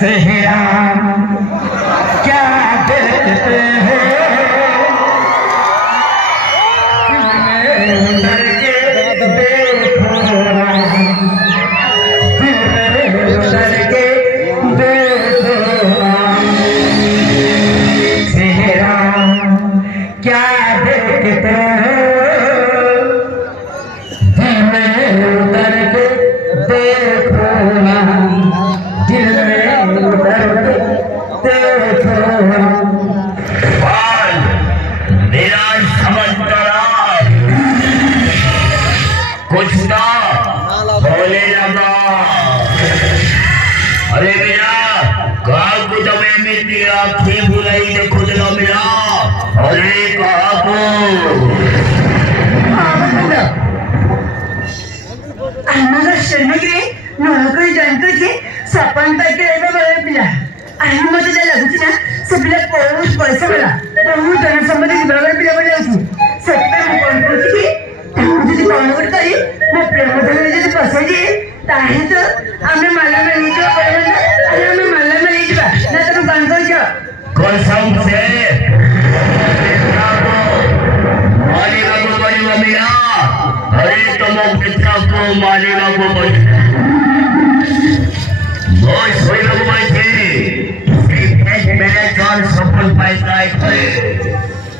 चेहरा क्या देखते हैं उतर के देखो उतर के देखो चेहरा क्या देखते हैं उतर के देखो दिल में उतर के देखो मेरा समझदार कुछ ना बोले लगा अरे मेरा कहा को तुम्हें मिलती आँखें बुलाई ने खुद ना मिला अरे कहा को हमारा शरणगे नोकरी जानतो जे सपन पैके एवढं बरं पिला आणि मग त्याला लागूची ना सगळ्या पळून पैसा मला पळून जनसंमती बरोबर पिला बोलायची सत्तर कोण कोणती तुझी कोणावर काही मग प्रेमधन जे पसायची ताही तर आम्ही मला मिळतो बरोबर आणि आम्ही मला मिळतो ना तर बांधतो कौन सा से मालेगा को बड़ी मिला अरे तुम पिता को मालेगा को बड़ी बोल सोई लोग बैठे मेरे जान सफल पाइता है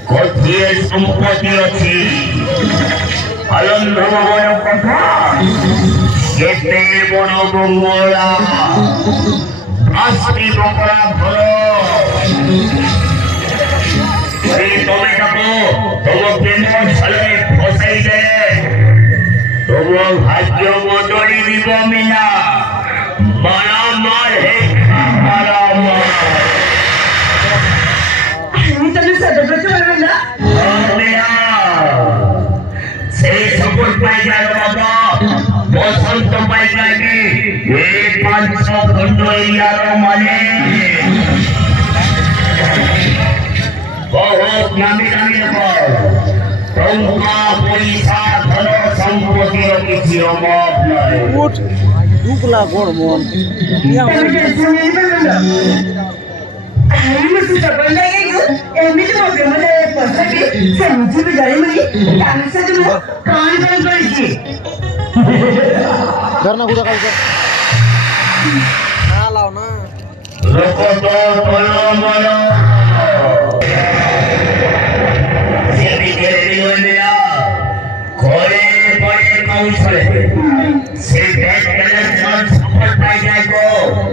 कोथिए संपत्ति अच्छी आनंद भवन कथा केते बड़ मंगला आस्ती बकरा भलो তুমি থাকো তোমার প্রেম ছলে ফসাই দে তোমার ভাগ্য বদলি দিব মিনা মারামার হে মারামার আমি তাহলে সদস্য বলবেন না সেই সকল পাই গেল বাবা বসন্ত পাই যাবি এই 500 খন্ড এরিয়ার মানে बहुत नामी नामी टंका पैसा धन सम्पत्ति किसी अभाव नहीं उठ दुखला गरमन আমি মস্ত সবল লাগে গো এমনি তো প্রবলেম হলে পছাকে সমঝি বিজারি মনি কানে সাথে মো কান কান করেছি ধরনা গুদা কাজ না লাও না লোক তো বলো বলো से बैठ कर सफल पाई जाए को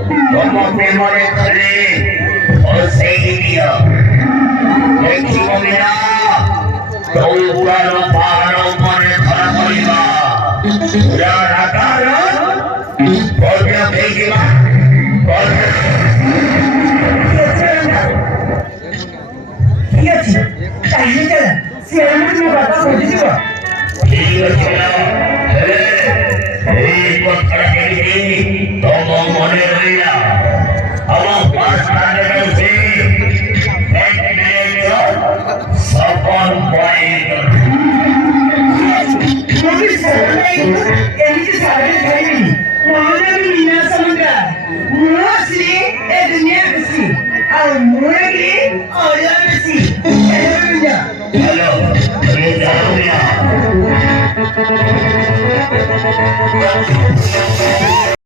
तुम अपने मोरे खड़े और सही दिया देखी को मेरा तो ऊपर पहाड़ों पर खड़ा पड़ेगा पूरा राता और क्या भेजेगा और ঠিক আছে তাহলে চল সিয়ারের তুমি কথা বলতে দিব ठीक है चलो एक वक्त के लिए तुम मने रहिया अब पास करने में से सपन पाएगा मुझे सपना एनिके सारे खाई मोरे भी ना समझा मोसली ए दुनिया खुशी और मोरे की और यार खुशी हेलो ये जाओ